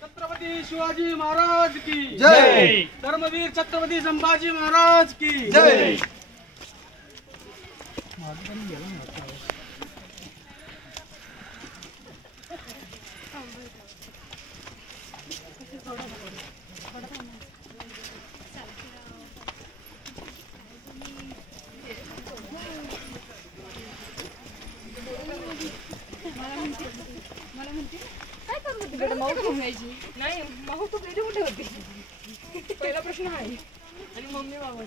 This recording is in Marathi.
छत्रपती शिवाजी महाराज की जय। धर्मवीर छत्रपती संभाजी महाराज की जय। मला म्हणते काय करत होती बेटा? माऊ घेऊन यायची नाही. माऊ खूप वेळी कुठे होती? पहिला प्रश्न आहे. आणि मम्मी बाबा